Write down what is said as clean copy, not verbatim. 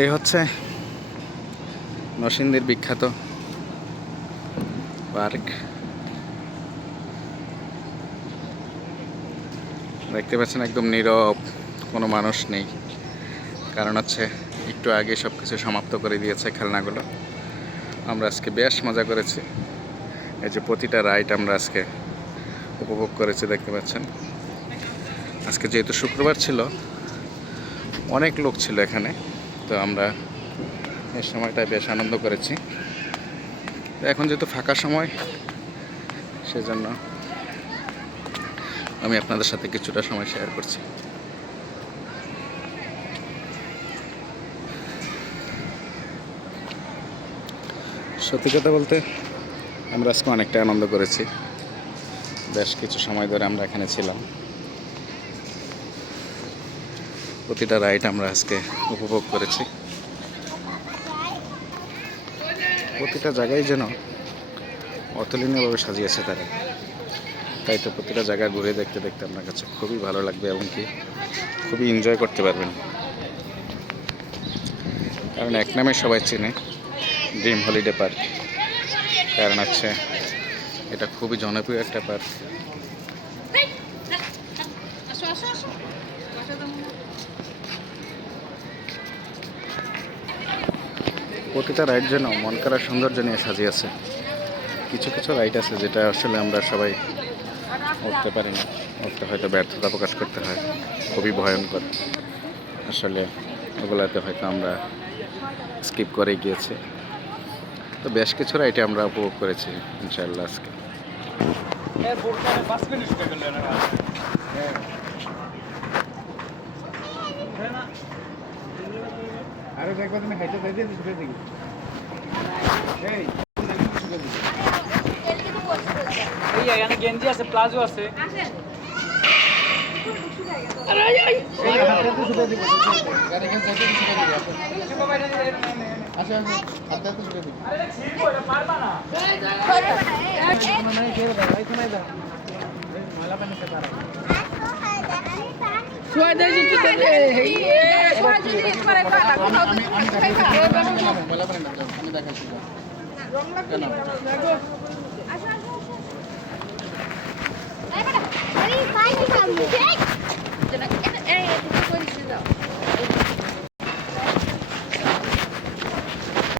এই হচ্ছে নরসিংদীর বিখ্যাত পার্ক। দেখতে পাচ্ছেন একদম নীরব, কোনো মানুষ নেই। কারণ হচ্ছে একটু আগে সব কিছু সমাপ্ত করে দিয়েছে খেলনাগুলো। আমরা আজকে বেশ মজা করেছি। এই যে প্রতিটা রাইড আমরা আজকে উপভোগ করেছি, দেখতে পাচ্ছেন। আজকে যেহেতু শুক্রবার ছিল, অনেক লোক ছিল এখানে, তো আমরা এই সময়টায় বেশ আনন্দ করেছি। এখন যেহেতু ফাঁকা সময়, সেজন্য আমি আপনাদের সাথে কিছুটা সময় শেয়ার করছি। সত্যি কথা বলতে আমরা আজকে অনেকটা আনন্দ করেছি। বেশ কিছু সময় ধরে আমরা এখানে ছিলাম। প্রতিটা রাইড আমরা আজকে উপভোগ করেছি। প্রতিটা জায়গায় যেন অতুলনীয়ভাবে সাজিয়েছে তারা। তাই তো প্রতিটা জায়গা ঘুরে দেখতে দেখতে আপনার কাছে খুবই ভালো লাগবে এবং কি খুবই এনজয় করতে পারবেন। কারণ এক নামে সবাই চেনে ড্রিম হলিডে পার্ক। কারণ হচ্ছে এটা খুবই জনপ্রিয় একটা পার্ক। প্রতিটা রাইড যেন মন করা সৌন্দর্য নিয়ে সাজিয়েছে। কিছু কিছু রাইড আছে যেটা আসলে আমরা সবাই উঠতে পারি না, উঠতে হয়তো ব্যর্থতা প্রকাশ করতে হয়, খুবই ভয়ঙ্কর। আসলে ওগুলাতে হয়তো আমরা স্কিপ করে গিয়েছি। তো বেশ কিছু রাইডে আমরা উপভোগ করেছি ইনশাআল্লাহ আজকে। আরে দেখবা তুমি হাইটে যাইতে দিতে দেখি এই এই এখানে গেঞ্জি আছে, প্লাজো আছে। আরে এই এই হাতে ছুটে দিব গাড়ি কে যাইতে ছুটে দিব আচ্ছা হাতে ছুটে দিব আরে ঠিক করে পারবা না। মানে ছেড়ে দাও এই সময় দাও মালা বানাতে পারো সোয়া দেই দিতে দে এই সোয়া যদি করে পালা কোন আমি মালা বানাতে আমি দেখাচ্ছি রং লাগবে না দেখো আসো আসো এই বড় আরে পানি খাবো এই এই করিস দাও